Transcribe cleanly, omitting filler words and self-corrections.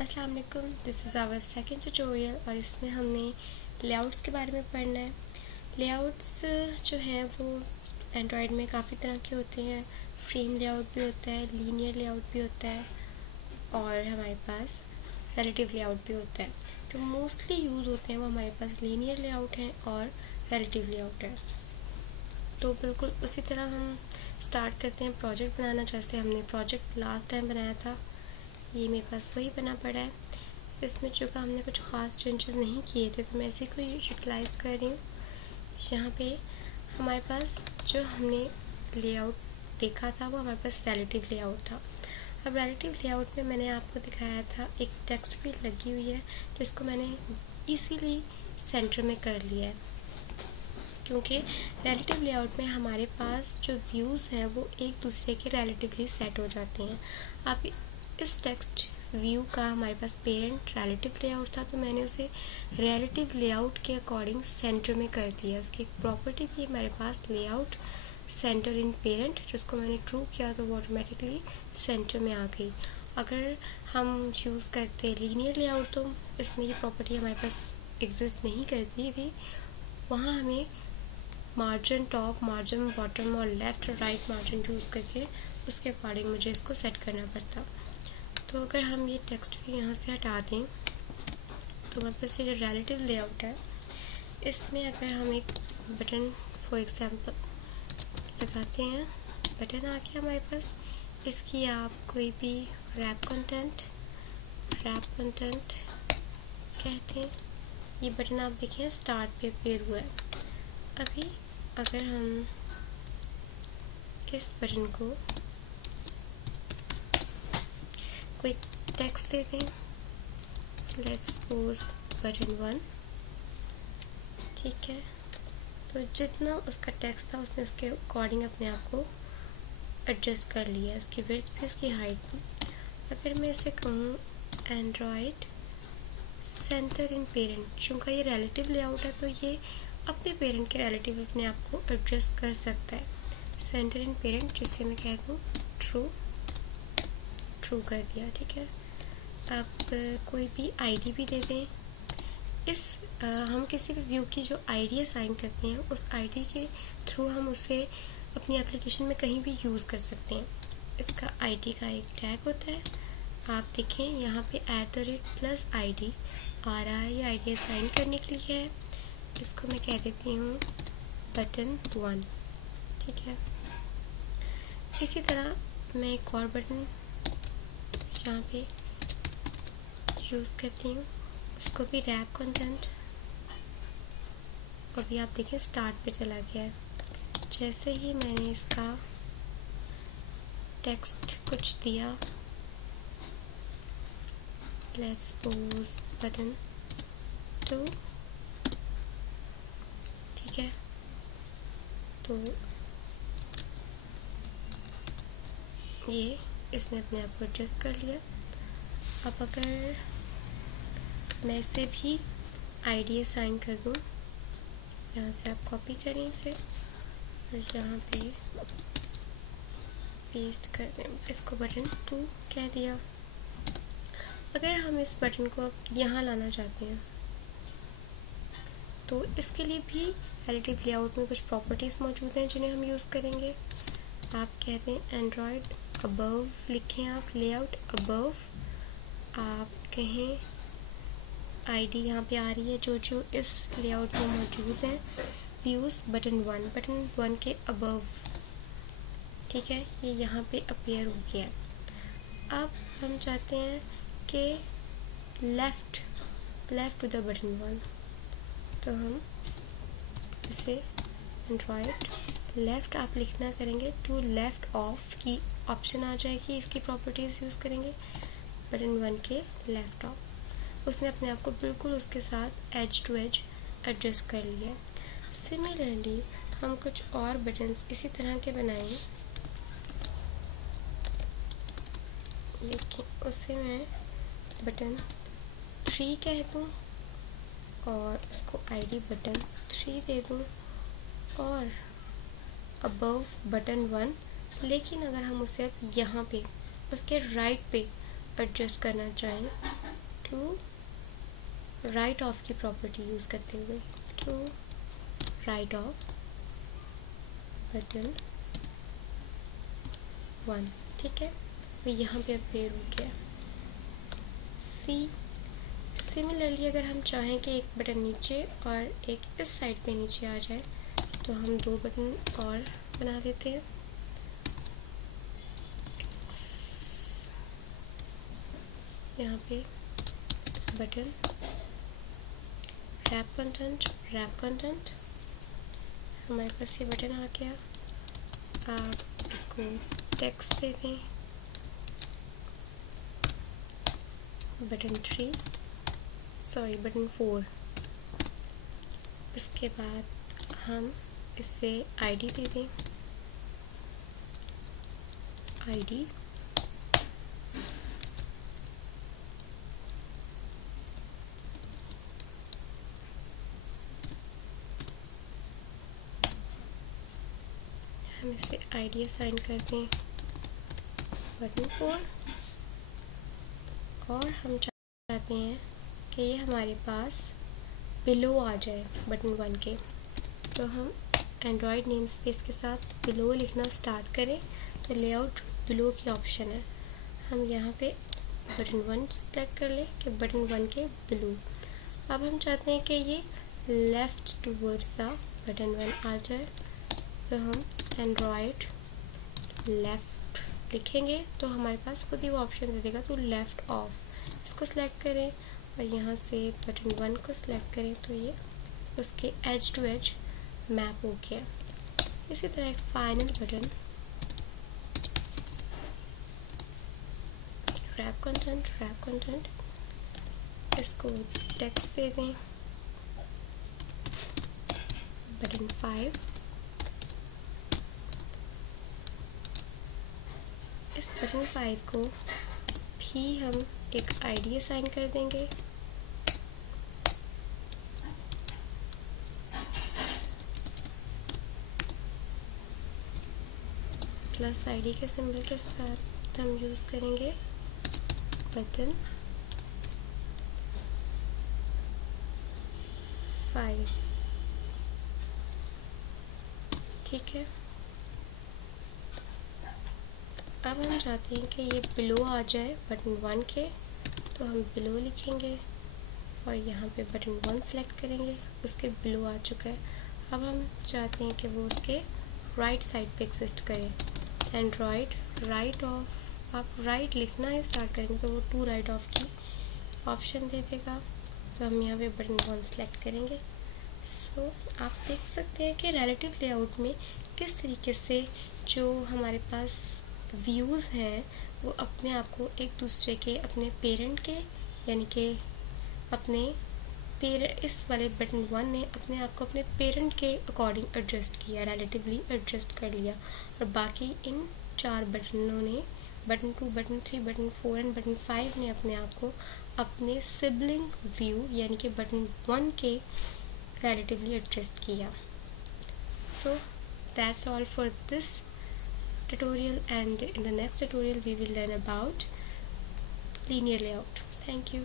अस्सलाम वालेकुम, this is our second tutorial और इसमें हमने लेआउट्स के बारे में पढ़ना है। लेआउट्स जो हैं वो एंड्रॉयड में काफ़ी तरह के होते हैं। फ्रेम लेआउट भी होता है, लीनियर लेआउट भी होता है और हमारे पास रिलेटिव लेआउट भी होता है। जो मोस्टली यूज़ होते हैं वो हमारे पास लीनियर लेआउट हैं और रिलेटिव लेआउट है। तो बिल्कुल उसी तरह हम स्टार्ट करते हैं प्रोजेक्ट बनाना, जैसे हमने प्रोजेक्ट लास्ट टाइम बनाया था। ये मेरे पास वही बना पड़ा है। इसमें चूँकि हमने कुछ ख़ास चेंजेस नहीं किए थे तो मैं इसी को यूटिलाइज़ कर रही हूँ। यहाँ पे हमारे पास जो हमने लेआउट देखा था वो हमारे पास रिलेटिव लेआउट था। अब रिलेटिव लेआउट में मैंने आपको दिखाया था एक टेक्स्ट भी लगी हुई है जिसको मैंने इसीलिए सेंटर में कर लिया है, क्योंकि रिलेटिव लेआउट में हमारे पास जो व्यूज़ हैं वो एक दूसरे के रिलेटिवली सेट हो जाते हैं। आप इस टेक्स्ट व्यू का हमारे पास पेरेंट रिलेटिव लेआउट था तो मैंने उसे रिलेटिव लेआउट के अकॉर्डिंग सेंटर में कर दिया। उसकी एक प्रॉपर्टी थी हमारे पास लेआउट सेंटर इन पेरेंट, जिसको मैंने ट्रू किया तो वो ऑटोमेटिकली सेंटर में आ गई। अगर हम यूज़ करते लीनियर लेआउट तो इसमें ये प्रॉपर्टी हमारे पास एग्जिस्ट नहीं करती थी। वहाँ हमें मार्जिन टॉप, मार्जिन बॉटम और लेफ़्ट और राइट मार्जिन यूज़ करके उसके अकॉर्डिंग मुझे इसको सेट करना पड़ता। तो अगर हम ये टेक्स्ट भी यहाँ से हटा दें तो हमारे पास ये जो रिलेटिव लेआउट है इसमें अगर हम एक बटन फॉर एग्जांपल लगाते हैं, बटन आ गया हमारे पास। इसकी आप कोई भी रैप कंटेंट कहते हैं। ये बटन आप देखें स्टार्ट पे अपेयर हुआ है। अभी अगर हम इस बटन को कोई टेक्स्ट दे दें, लेट्स सपोज बटन 1, ठीक है। तो जितना उसका टेक्स्ट था उसने उसके अकॉर्डिंग अपने आप को एडजस्ट कर लिया, उसकी विड्थ भी उसकी हाइट भी। अगर मैं इसे कहूँ एंड्रॉयड सेंटर इन पेरेंट, चूँकि ये रिलेटिव लेआउट है तो ये अपने पेरेंट के रिलेटिव अपने आप को एडजस्ट कर सकता है। सेंटर इन पेरेंट जिसे मैं कह दूँ ट्रू कर दिया, ठीक है। अब कोई भी आईडी भी दे दें। हम किसी भी व्यू की जो आईडी असाइन करते हैं उस आईडी के थ्रू हम उसे अपनी एप्लीकेशन में कहीं भी यूज़ कर सकते हैं। इसका आईडी का एक टैग होता है, आप देखें यहाँ पे @+ID आ रहा है। ये आईडी असाइन करने के लिए है। इसको मैं कह देती हूँ बटन 1, ठीक है। इसी तरह मैं एक और बटन यहाँ पे यूज़ करती हूँ, उसको भी रैप कंटेंट। अभी आप देखें स्टार्ट पे चला गया है। जैसे ही मैंने इसका टेक्स्ट कुछ दिया, लेट्स सपोज बटन 2, ठीक है। तो ये इसने अपने आप को एडजस्ट कर लिया। अब अगर मैं इसे भी आईडी असाइन कर दूँ, यहाँ से आप कॉपी करें इसे और यहाँ पे पेस्ट कर दें। इसको बटन 2 कह दिया। अगर हम इस बटन को यहाँ लाना चाहते हैं तो इसके लिए भी रिलेटिव लेआउट में कुछ प्रॉपर्टीज़ मौजूद हैं जिन्हें हम यूज़ करेंगे। आप कहते हैं एंड्रॉयड अबव, लिखें आप लेआउट अबव, आप कहें आईडी यहाँ पे आ रही है जो इस लेआउट में मौजूद है, व्यूज़ बटन 1 के अबव, ठीक है। ये यहाँ पे अपेयर हो गया है। अब हम चाहते हैं कि लेफ़्ट टू द बटन 1, तो हम इसे एंड्रॉयड लेफ़्ट आप लिखना करेंगे टू लेफ़्ट ऑफ की ऑप्शन आ जाएगी। इसकी प्रॉपर्टीज़ यूज़ करेंगे बटन 1 के लेफ़्ट ऑफ। उसने अपने आप को बिल्कुल उसके साथ एज टू एज एडजस्ट कर लिया। सिमिलरली हम कुछ और बटन्स इसी तरह के बनाएंगे, लेकिन उसे मैं बटन 3 कह दूँ और उसको आईडी बटन 3 दे दूँ और अबव बटन 1। लेकिन अगर हम उसे अब यहाँ पे उसके राइट पे एडजस्ट करना चाहें टू राइट ऑफ की प्रॉपर्टी यूज़ करते हुए, टू राइट ऑफ बटन 1, ठीक है। तो यहाँ पे अपेयर हो गया। सिमिलरली अगर हम चाहें कि एक बटन नीचे और एक इस साइड पे नीचे आ जाए तो हम 2 बटन और बना देते हैं। यहाँ पे बटन रैप कंटेंट, हमारे पास ये बटन आ गया। आप इसको टेक्स्ट दे दें बटन 4। इसके बाद हम इससे आईडी दे दें, आईडी हम इसे आईडी असाइन कर दें बटन 4। और हम चाहते हैं कि ये हमारे पास बिलो आ जाए बटन 1 के, तो हम एंड्रॉयड नेम स्पेस के साथ बिलो लिखना स्टार्ट करें तो लेआउट बिलो की ऑप्शन है। हम यहाँ पे बटन 1 सेलेक्ट कर लें कि बटन 1 के बिलो। अब हम चाहते हैं कि ये लेफ़्ट टूवर्ड्स द बटन 1 आ जाए, तो हम एंड्रॉयड लेफ़्ट लिखेंगे तो हमारे पास खुद ही वो ऑप्शन दे देगा, तो लेफ़्ट ऑफ इसको सिलेक्ट करें और यहाँ से बटन 1 को सिलेक्ट करें तो ये उसके एज टू एज मैप हो गया। इसी तरह एक फाइनल बटन रैप कंटेंट, इसको टेक्स्ट दे दें बटन 5। इस बटन 5 को भी हम एक आईडी असाइन कर देंगे, प्लस आईडी के सिंबल के साथ हम यूज़ करेंगे बटन 5, ठीक है। अब हम चाहते हैं कि ये बिलो आ जाए बटन 1 के, तो हम बिलो लिखेंगे और यहाँ पे बटन 1 सेलेक्ट करेंगे, उसके बिलो आ चुका है। अब हम चाहते हैं कि वो उसके राइट साइड पे एग्जिस्ट करे। एंड्रॉयड राइट ऑफ, आप राइट लिखना है स्टार्ट करेंगे तो वो टू राइट ऑफ की ऑप्शन दे देगा, तो हम यहाँ पे बटन 1 सेलेक्ट करेंगे। सो आप देख सकते हैं कि रिलेटिव लेआउट में किस तरीके से जो हमारे पास व्यूज़ हैं वो अपने आप को एक दूसरे के, अपने पेरेंट के यानी कि अपने इस वाले बटन 1 ने अपने आप को अपने पेरेंट के अकॉर्डिंग एडजस्ट किया, रिलेटिवली एडजस्ट कर लिया, और बाकी इन 4 बटनों ने button 2, button 3, button 4 and button 5 ने अपने आप को अपने सिबलिंग व्यू यानी कि बटन 1 के रिलेटिवली एडजस्ट किया। So that's all for this tutorial, and in the next tutorial we will learn about linear layout. Thank you.